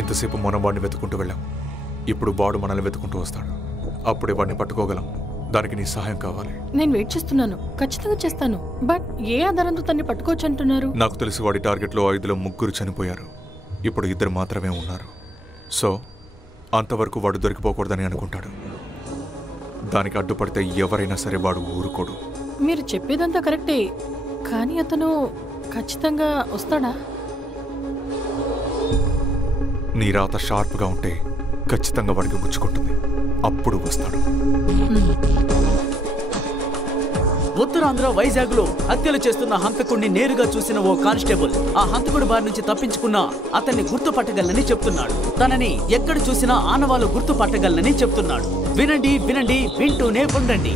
ఇంతసేపు మనం వాడిని వెతుకుంటూ వెళ్ళాం. ఇప్పుడు వాడు మనల్ని వెతుకుంటూ వస్తాడు. అప్పుడే వాడిని పట్టుకోగలం. దానికి నీ సహాయం కావాలి. నేను వెయిట్ చేస్తున్నాను, ఖచ్చితంగా చేస్తాను. బట్ ఏ ఆధారంతో తన్ని పట్టుకోవచ్చు అంటున్నారు? నాకు తెలిసి వాడి టార్గెట్లో 5లో 3 చనిపోయారు. ఇప్పుడు 2 మాత్రమే ఉన్నారు. సో అంతవరకు వాడు దొరికిపోకూడదని అనుకుంటాడు. దానికి అడ్డుపడితే ఎవరైనా సరే వాడు ఊరుకోడు. మీరు చెప్పేదంతా కరెక్టే, కానీ అతను ఖచ్చితంగా వస్తాడా? నీ రాత షార్ప్గా ఉంటే ఖచ్చితంగా వాడికి గుచ్చుకుంటుంది. అప్పుడు వస్తాడు. ఉత్తరాంధ్ర వైజాగ్ లో హత్యలు చేస్తున్న హంతకుడిని నేరుగా చూసిన ఓ కానిస్టేబుల్ ఆ హంతకుడి బారి నుంచి తప్పించుకున్న అతన్ని గుర్తుపట్టగలనని చెప్తున్నాడు. తనని ఎక్కడ చూసినా ఆనవాళ్ళు గుర్తుపట్టగలనని చెప్తున్నాడు. వినండి వినండి, వింటూనే ఉండండి.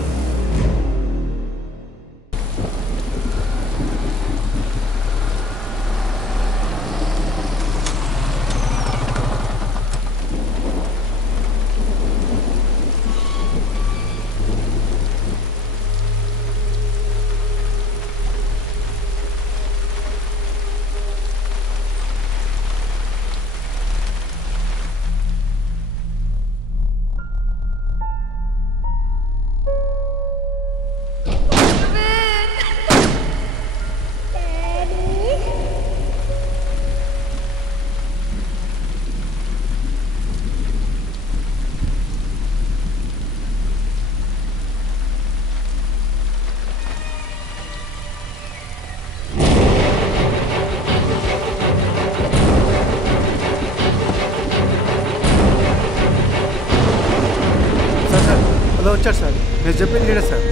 వచ్చారు సార్, నేను చెప్పింది లేడా సార్?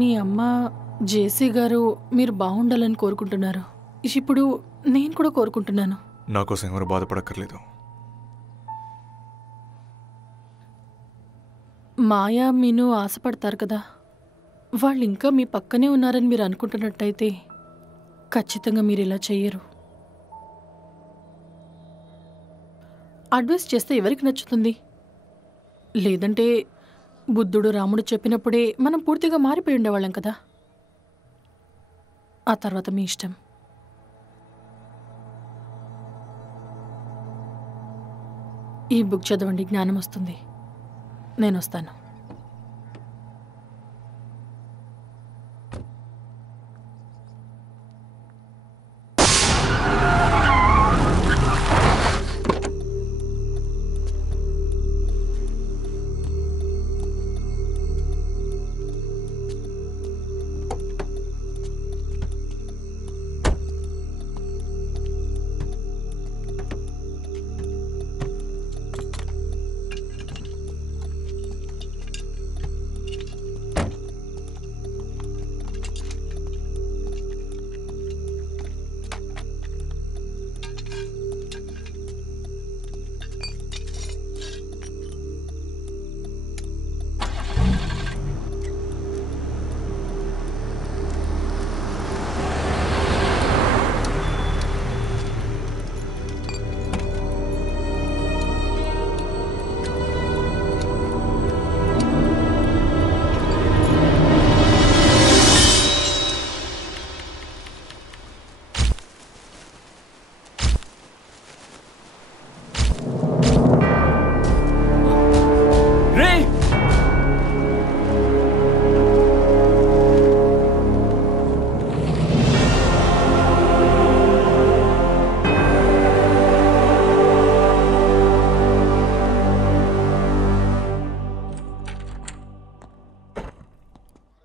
మీ అమ్మ జేసీ గారు మీరు బాగుండాలని కోరుకుంటున్నారు. ఇప్పుడు నేను కూడా కోరుకుంటున్నాను. నా కోసం ఎవరు బాధపడక్కర్లేదు. మాయా మీను ఆశపడతారు కదా, వాళ్ళు ఇంకా మీ పక్కనే ఉన్నారని మీరు అనుకుంటున్నట్టయితే ఖచ్చితంగా మీరు ఇలా చెయ్యరు. అడ్వైస్ చేస్తే ఎవరికి నచ్చుతుంది? లేదంటే బుద్ధుడు రాముడు చెప్పినప్పుడే మనం పూర్తిగా మారిపోయి ఉండేవాళ్ళం కదా. ఆ తర్వాత మీ ఇష్టం. ఈ బుక్ చదవండి, జ్ఞానం వస్తుంది. నేను వస్తాను.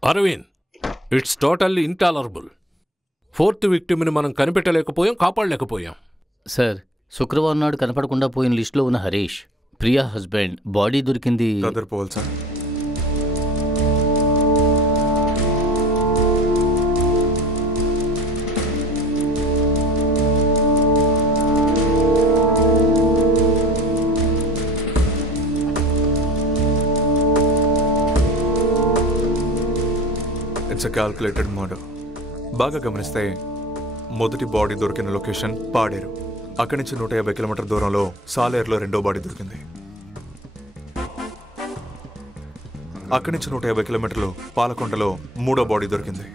Arvind, it's totally intolerable. 4th విక్టిమ్ని మనం కనిపెట్టలేకపోయాం, కాపాడలేకపోయాం. సార్, శుక్రవారం నాడు కనపడకుండా పోయిన లిస్టులో ఉన్న హరీష్, ప్రియా హస్బెండ్ బాడీ దొరికింది. Brother pole sir. It's calculated murder. బాగా గమనిస్తే మొదటి బాడీ దొరికిన లొకేషన్ పాడేరు. అక్కడి నుంచి 150 కిలోమీటర్ దూరంలో సాలేరులో రెండో బాడీ దొరికింది. అక్కడి నుంచి 150 కిలోమీటర్లు పాలకొండలో మూడో బాడీ దొరికింది.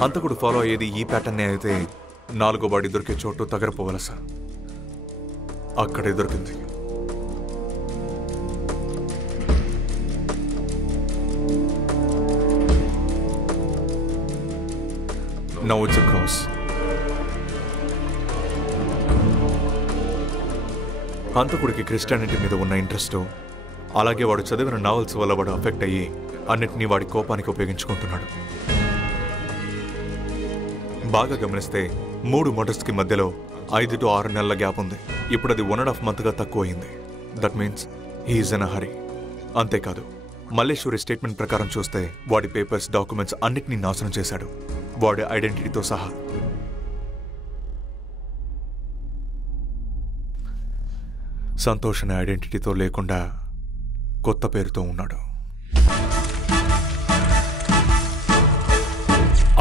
హంతకుడు ఫాలో అయ్యేది ఈ ప్యాటర్నే అయితే 4వ బాడీ దొరికే చోటు తగరపోవలస. అక్కడే దొరికింది. Now it's a cross. హంతకుడికి క్రిస్టియానిటీ మీద ఉన్న ఇంట్రెస్ట్, అలాగే వాడు చదివిన నావెల్స్ వల్ల వాడు అఫెక్ట్ అయ్యి అన్నిటినీ వాడి కోపానికి ఉపయోగించుకుంటున్నాడు. బాగా గమనిస్తే 3 మర్డర్స్కి మధ్యలో 5 to 6 నెలల గ్యాప్ ఉంది. ఇప్పుడు అది 1.5 monthగా తక్కువ అయింది. That means he's in a hurry. అంతేకాదు, మల్లేశ్వరి స్టేట్మెంట్ ప్రకారం చూస్తే వాడి పేపర్స్, డాక్యుమెంట్స్ అన్నిటినీ నాశనం చేశాడు, వాడి ఐడెంటిటీతో సహా. సంతోష్ అనే ఐడెంటిటీతో లేకుండా కొత్త పేరుతో ఉన్నాడు.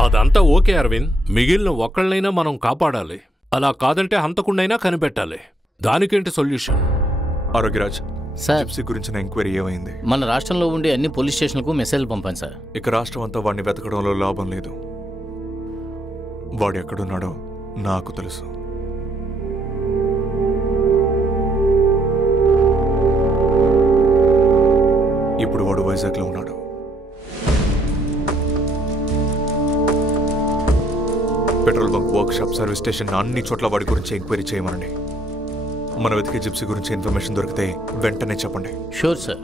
అదంతా ఓకే అరవింద్, మిగిలిన ఒక్కళ్ళైనా మనం కాపాడాలి. అలా కాదంటే హంతకుండైనా కనిపెట్టాలి. దానికేంటి సొల్యూషన్? ఆరోగ్యరాజ్ సార్, జిప్సీ గురించిన ఎంక్వైరీ ఏమైంది? మన రాష్ట్రంలో ఉండే అన్ని పోలీస్ స్టేషన్లకు మెసేజ్లు పంపాను సార్. ఇక రాష్ట్రం అంతా వాడిని వెతకడంలో లాభం లేదు. వాడు ఎక్కడున్నాడో నాకు తెలుసు. ఇప్పుడు వాడు వైజాగ్లో ఉన్నాడు. Petrol bunk, workshop, service station అన్ని చోట్ల వాడి గురించి ఎంక్వైరీ చేయమనండి. మన వెతికే జిప్సీ గురించి ఇన్ఫర్మేషన్ దొరికితే వెంటనే చెప్పండి. Sure sir.